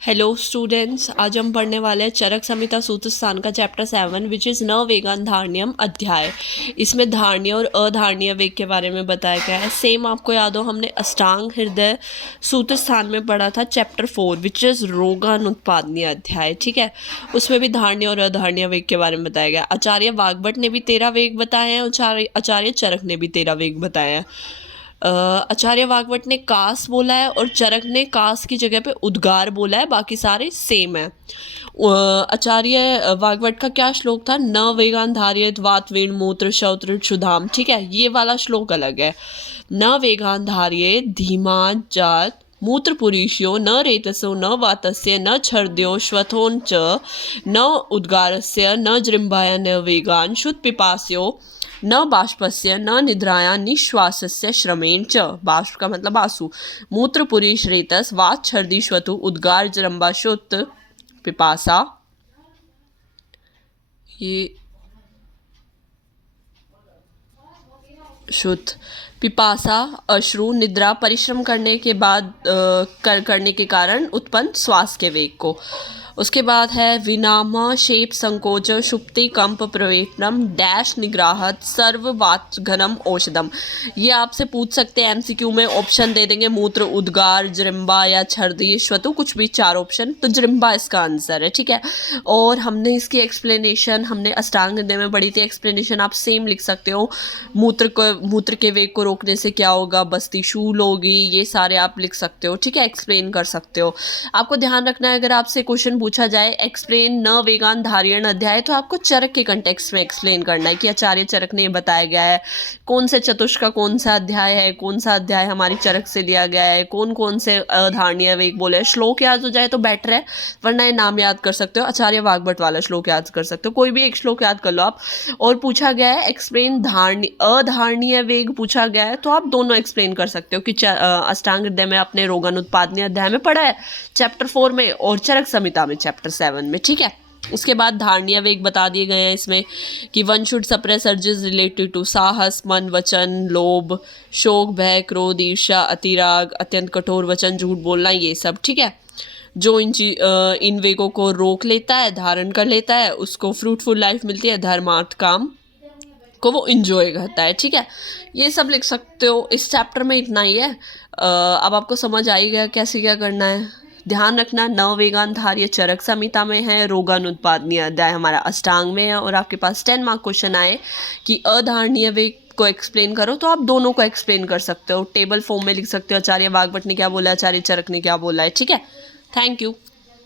Hello students, आज हम पढ़ने वाले हैं चरक संहिता सूत्र स्थान का चैप्टर 7 विच इज़ न वेगान धारणीयम अध्याय। इसमें धारणीय और अधारणीय वेग के बारे में बताया गया है। सेम आपको याद हो, हमने अष्टांग हृदय सूत्र स्थान में पढ़ा था चैप्टर 4 विच इज़ रोगानुत्पादनीय अध्याय। ठीक है, उसमें भी धारणीय और अधारणीय वेग के बारे में बताया गया। आचार्य वाग्भट ने भी 13 वेग बताए हैं और आचार्य चरक ने भी 13 वेग बताए हैं। आचार्य वाग्भट ने कास बोला है और चरक ने कास की जगह पे उद्गार बोला है, बाकी सारे सेम है। आचार्य वाग्भट का क्या श्लोक था? न वेगान धारयेत वात वेण मूत्र शौत्र क्षुधाम। ठीक है, ये वाला श्लोक अलग है। न वेगान धारयेत धीमान जात मूत्र पुरीष्यो न रेतसो न वातस्य न छर्द्यो श्वथोन च न उद्गारस्य न जृम्भाया न वेगान शुद्ध पिपास्यो न बाष्पस्य न निद्राया निश्वासस्य श्रमेण च। बाष्प का मतलब आंसू। मूत्र पुरीश रेतस वात छर्दी श्वतु उद्गार जरम्बा शुद्ध पिपासा। ये शुद्ध पिपासा अश्रु निद्रा परिश्रम करने के बाद करने के कारण उत्पन्न श्वास के वेग को। उसके बाद है विनाम शेप संकोच शुप्ति कंप प्रवेशनम डैश निग्राहत सर्ववात घनम औषधम। ये आपसे पूछ सकते हैं एमसीक्यू में, ऑप्शन दे देंगे मूत्र उद्गार जृम्बा या छर्दी श्वतु, कुछ भी 4 ऑप्शन, तो जृम्बा इसका आंसर है। ठीक है, और हमने इसकी एक्सप्लेनेशन हमने अष्टांग हृदय में पढ़ी थी। एक्सप्लेनेशन आप सेम लिख सकते हो। मूत्र के वेग को रोकने से क्या होगा, बस्ती शूल होगी, ये सारे आप लिख सकते हो। ठीक है, एक्सप्लेन कर सकते हो। आपको ध्यान रखना है, अगर आपसे क्वेश्चन पूछा जाए एक्सप्लेन न वेगान धारण अध्याय, तो आपको चरक के कंटेक्स्ट में एक्सप्लेन करना है कि आचार्य चरक ने बताया गया है कौन से चतुष्क का कौन सा अध्याय है, कौन सा अध्याय हमारी चरक से लिया गया है, कौन कौन से अधारणीय वेग बोले। श्लोक याद हो जाए तो बेटर है, वरना ये नाम याद कर सकते हो। आचार्य वाग्भट वाला श्लोक याद कर सकते हो, कोई भी एक श्लोक याद कर लो आप। और पूछा गया है एक्सप्लेन अधारणीय वेग पूछा गया है, तो आप दोनों एक्सप्लेन कर सकते हो कि अष्टांग हृदय में आपने रोगानुत्पादनीय अध्याय में पढ़ा है चैप्टर 4 में, और चरक संहिता में चैप्टर 7 में। ठीक है, उसके बाद धारणीय वेग बता दिए गए हैं इसमें कि one should suppress urges related to साहस मन वचन लोभ शोक भय क्रोध ईर्ष्या अतिराग अत्यंत कठोर वचन झूठ बोलना, ये सब। ठीक है, जो इन वेगों को रोक लेता है, धारण कर लेता है, उसको फ्रूटफुल लाइफ मिलती है, धर्मार्थ काम को वो इंजॉय करता है। ठीक है, ये सब लिख सकते हो। इस चैप्टर में इतना ही है। अब आपको समझ आई गया कैसे क्या करना है। ध्यान रखना, नव वेगान धार्य चरक संहिता में है, रोगानुत्पादनीय अध्याय हमारा अष्टांग में है, और आपके पास 10 मार्क क्वेश्चन आए कि अधारणीय वेग को एक्सप्लेन करो, तो आप दोनों को एक्सप्लेन कर सकते हो। टेबल फॉर्म में लिख सकते हो, आचार्य वाग्भट ने क्या बोला, आचार्य चरक ने क्या बोला है। ठीक है, थैंक यू।